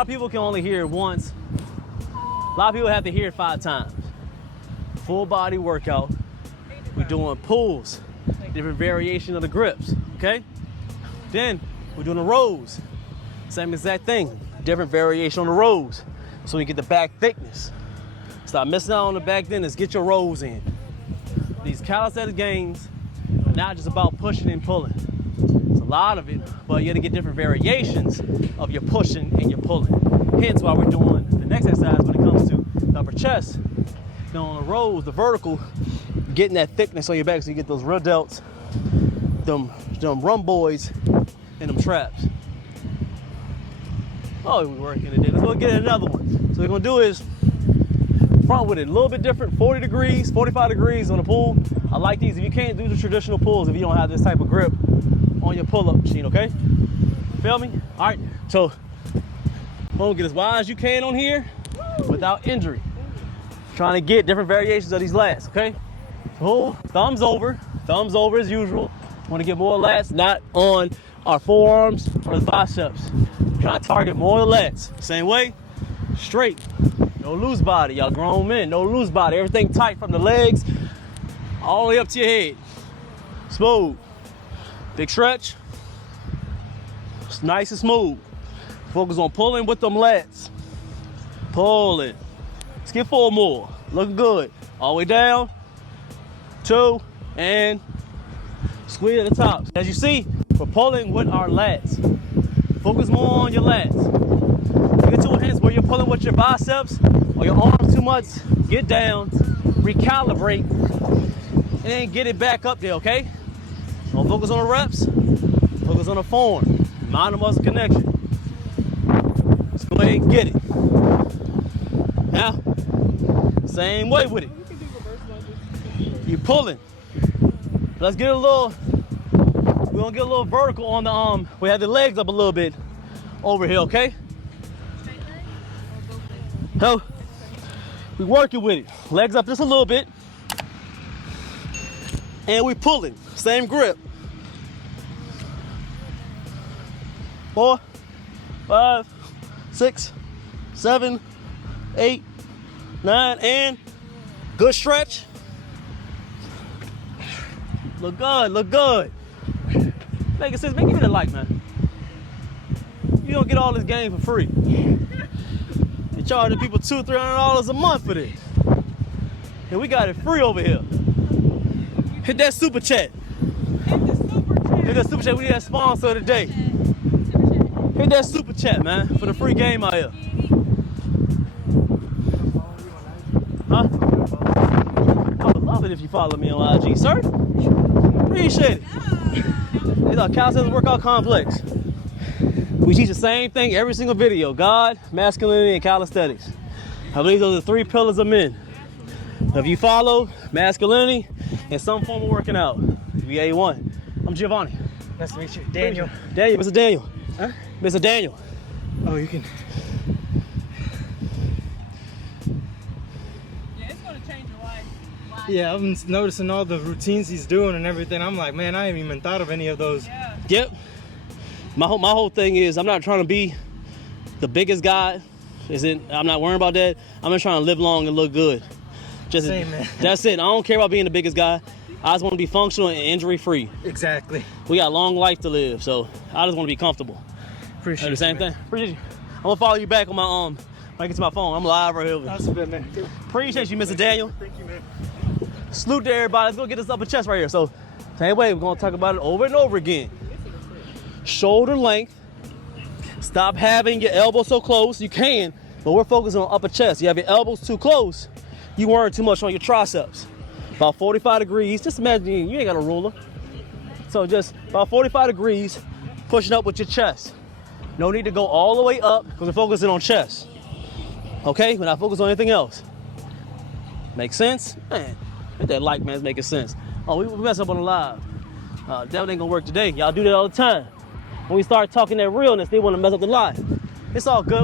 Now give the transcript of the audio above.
lot of people can only hear it once. A lot of people have to hear it 5 times. Full body workout. We're doing pulls, different variation of the grips, okay? Then we're doing the rows. Same exact thing, different variation on the rows. So we get the back thickness. Stop missing out on the back thickness, get your rows in. These calisthenics games are not just about pushing and pulling. It's a lot of it, but you gotta get different variations of your pushing and your pulling. Hence why we're doing the next exercise when it comes to the upper chest. Now on the rows, the vertical, getting that thickness on your back so you get those real delts, them rhomboids, and them traps. Oh, we're working today. Let's go get another one. So what we're gonna do is front with it, a little bit different, 40 degrees, 45 degrees on the pull. I like these. If you can't do the traditional pulls, if you don't have this type of grip on your pull-up machine, okay? Feel me? All right, so we'll get as wide as you can on here without injury. Trying to get different variations of these lats, okay? Pull, thumbs over as usual. Want to get more lats, not on our forearms or the biceps. Trying to target more of the lats. Same way, straight. No loose body, y'all grown men, no loose body. Everything tight from the legs all the way up to your head. Smooth. Big stretch. It's nice and smooth. Focus on pulling with them lats. Pulling. Let's get 4 more. Looking good. All the way down. 2, and squeeze at the top. As you see, we're pulling with our lats. Focus more on your lats. Get to a hands where you're pulling with your biceps or your arms too much. Get down, recalibrate, and then get it back up there, okay? Don't focus on the reps, focus on the form. Mind and muscle connection. Let's go ahead and get it. Now, same way with it. You're pulling. Let's get a little, we're gonna get a little vertical on the we have the legs up a little bit over here, okay? So, we working with it. Legs up just a little bit. And we pulling, same grip. 4, 5, 6, 7, 8, 9, and good stretch. Look good, look good. Make it sense, man, give me the like, man. You don't get all this game for free. You're charging people $200, $300 a month for this. And we got it free over here. Hit that super chat. Hit that super chat, we need that sponsor today. Hit that super chat, man, for the free game out here. Huh? I would love it if you follow me on IG, sir. Appreciate it. It's our Calisthenics Workout Complex. We teach the same thing every single video: God, masculinity, and calisthenics. I believe those are the 3 pillars of men. If you follow masculinity and some form of working out, you A1. I'm Giovonni. Nice to meet you. Daniel. Daniel, Mr. Daniel. Huh? Mr. Daniel. Oh, you can. Yeah, it's gonna change your life. Yeah, I'm noticing all the routines he's doing and everything. I'm like, man, I haven't even thought of any of those. Yeah. Yep. My whole thing is I'm not trying to be the biggest guy. I'm not worrying about that. I'm just trying to live long and look good. Just Same, man. That's it. I don't care about being the biggest guy. I just want to be functional and injury free. Exactly. We got a long life to live, so I just want to be comfortable. Appreciate The same you, man. thing. Appreciate you. I'm gonna follow you back on my when I get to my phone. I'm live right here. That's a bit, man. Appreciate you, Mr. Daniel. Thank you, man. Salute to everybody. Let's go get this upper chest right here. So, same way, we're gonna talk about it over and over again. Shoulder length. Stop having your elbows so close. You can, but we're focusing on upper chest. You have your elbows too close, you worry too much on your triceps. About 45 degrees. Just imagine you ain't got a ruler. So just about 45 degrees, pushing up with your chest. No need to go all the way up because we're focusing on chest. Okay, we're not focused on anything else. Make sense? Man, hit that like, man, it's making sense. Oh, we messed up on the live. That ain't gonna work today. Y'all do that all the time. When we start talking that realness, they wanna mess up the live. It's all good.